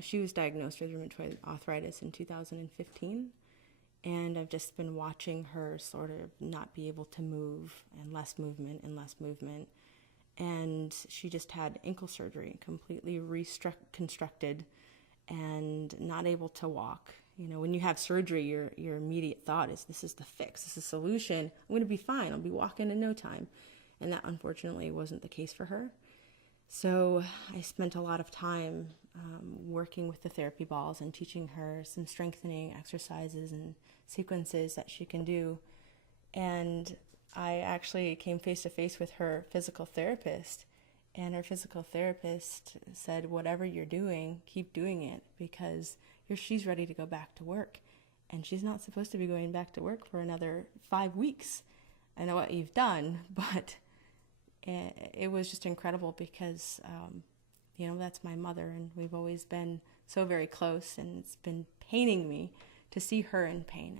She was diagnosed with rheumatoid arthritis in 2015, and I've just been watching her sort of not be able to move, and less movement and less movement. And she just had ankle surgery, completely reconstructed and not able to walk. You know, when you have surgery, your immediate thought is, this is the fix, this is the solution. I'm going to be fine. I'll be walking in no time. And that unfortunately wasn't the case for her. So I spent a lot of time working with the therapy balls and teaching her some strengthening exercises and sequences that she can do. And I actually came face to face with her physical therapist, and her physical therapist said, whatever you're doing, keep doing it, because she's ready to go back to work, and she's not supposed to be going back to work for another 5 weeks. I know what you've done, but it was just incredible because, that's my mother, and we've always been so very close, and it's been paining me to see her in pain.